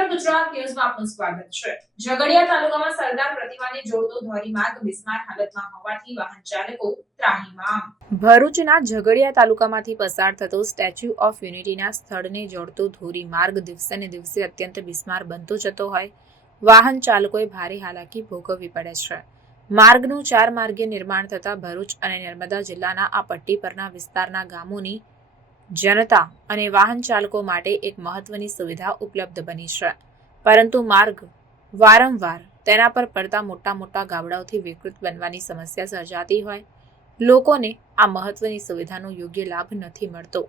Secular Gujarat ન્યૂઝમાં આપનું સ્વાગત છે। ઝઘડિયા તાલુકામાં સરદાર પ્રતિમાને જોડતો ધોરીમાર્ગ બિસ્માર હાલતમાં હોવાથી વાહન ચાલકો ત્રાહિમામ। ભરૂચના ઝઘડિયા તાલુકામાંથી પસાર થતો સ્ટેચ્યુ ઓફ યુનિટીના સ્થળને જોડતો ધોરીમાર્ગ દિવસે ને દિવસે અત્યંત બિસ્માર બનતો જતો હોય વાહન ચાલકોએ ભારે હાલાકી ભોગવવી પડે છે। માર્ગનું 4 માર્ગીય નિર્માણ થતા ભરૂચ અને નર્મદા જિલ્લાના આ પટ્ટી પરના વિસ્તારના ગામોની જનતા અને વાહન ચાલકો માટે એક મહત્વની સુવિધા ઉપલબ્ધ બની છે, પરંતુ માર્ગ વારંવાર તેના પર પડતા મોટા ગાબડાઓથી વિકૃત બનવાની સમસ્યા સર્જાતી હોય લોકોને આ મહત્વની સુવિધાનો યોગ્ય લાભ નથી મળતો।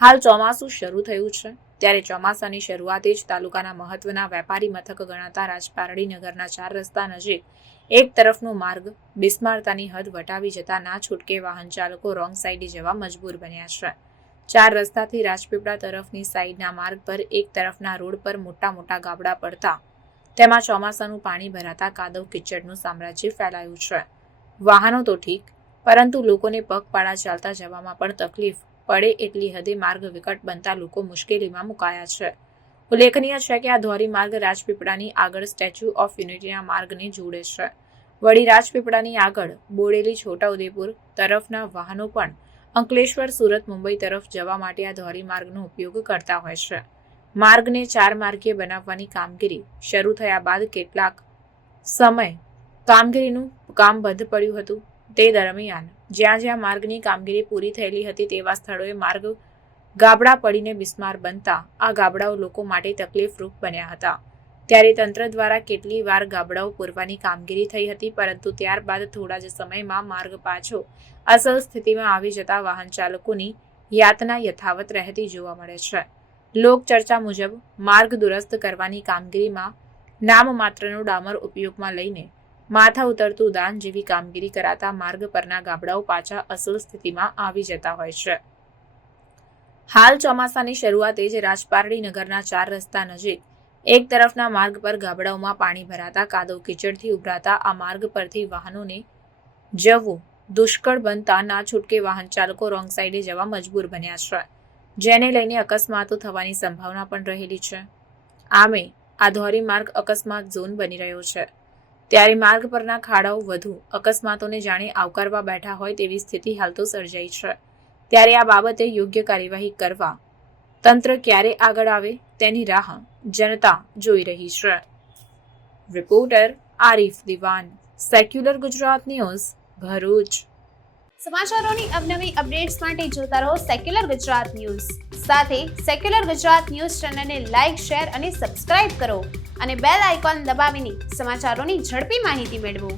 હાલ ચોમાસું શરૂ થયું છે, ત્યારે ચોમાસાની શરૂઆતે જ તાલુકાના મહત્વના વેપારી મથક ગણાતા રાજપારડી નગરના 4 રસ્તા નજીક એક તરફનો માર્ગ બિસ્મારતાની હદ વટાવી જતા ના છૂટકે વાહન ચાલકો રોંગ સાઈડે જવા મજબૂર બન્યા છે। 4 રસ્તાથી રાજપીપળા તરફની સાઈડના માર્ગ પર એક તરફના રોડ પર મોટા ગાબડા પડતા તેમાં ચોમાસાનું પાણી ભરાતા કાદવ કિચડનું સામ્રાજ્ય ફેલાયું છે। વાહનો તો ઠીક, પરંતુ લોકોને પગપાળા ચાલતા જવામાં પણ તકલીફ પડે એટલી હદે માર્ગ વિકટ બનતા લોકો મુશ્કેલીમાં મુકાયા છે। ઉલ્લેખનીય છે કે આ ધોરીમાર્ગ રાજપીપળાની આગળ સ્ટેચ્યુ ઓફ યુનિટીના માર્ગને જોડે છે। વળી રાજપીપળાની આગળ બોડેલી છોટાઉદેપુર તરફના વાહનો પણ અંકલેશ્વર, સુરત, મુંબઈ તરફ જવા માટે આ ધોરીમાર્ગનો ઉપયોગ કરતા હોય છે। માર્ગને 4 માર્ગીય બનાવવાની કામગીરી શરૂ થયા બાદ કેટલાક સમય કામગીરીનું કામ બંધ પડ્યું હતું। તે દરમિયાન જ્યાં માર્ગની કામગીરી પૂરી થયેલી હતી તેવા સ્થળોએ માર્ગ ગાબડા પડીને બિસ્માર બનતા આ ગાબડાઓ લોકો માટે તકલીફરૂપ બન્યા હતા। ત્યારે તંત્ર દ્વારા કેટલી વાર ગાબડાઓ પૂરવાની કામગીરી થઈ હતી, પરંતુ ત્યારબાદ થોડા જ સમયમાં માર્ગ પાછો અસલ સ્થિતિમાં આવી જતા વાહન ચાલકોની યાતના યથાવત રહેતી જોવા મળે છે। લોકચર્ચા મુજબ માર્ગ દુરસ્ત કરવાની કામગીરીમાં નામ માત્રનો ડામર ઉપયોગમાં લઈને માથા ઉતરતું દાન જેવી કામગીરી કરાતા માર્ગ પરના ગાબડાઓ પાછા અસલ સ્થિતિમાં આવી જતા હોય છે। હાલ ચોમાસાની શરૂઆતે જ રાજપારડી નગરના 4 રસ્તા નજીક એક તરફના માર્ગ પર ગાબડાઓમાં પાણી ભરાતા કાદવ કિચડથી ઉભરાતા આ માર્ગ પરથી વાહનોને જવું દુષ્કળ બનતા ના છૂટકે વાહન ચાલકો રોંગ સાઈડે જવા મજબૂર બન્યા છે, જેને લઈને અકસ્માતો થવાની સંભાવના પણ રહેલી છે। આમે આ ધોરીમાર્ગ અકસ્માત ઝોન બની રહ્યો છે, ત્યારે માર્ગ પરના ખાડાઓ વધુ અકસ્માતોને જાણે આવકારવા બેઠા હોય તેવી સ્થિતિ હાલ તો સર્જાઈ છે। ત્યારે આ બાબતે યોગ્ય કાર્યવાહી કરવા તંત્ર ક્યારે આગળ આવે તેની રાહ જનતા જોઈ રહી છે। Reporter Arif Diwan, secular Gujarat news, Bharuch. સમાચારોની અવનવી અપડેટ્સ માટે જોતા રહો સેક્યુલર ગુજરાત ન્યૂઝ। સાથે સેક્યુલર ગુજરાત ન્યૂઝ ચેનલને લાઇક, શેર અને સબસ્ક્રાઇબ કરો અને બેલ આઇકોન દબાવીને સમાચારોની ઝડપી માહિતી મેળવો।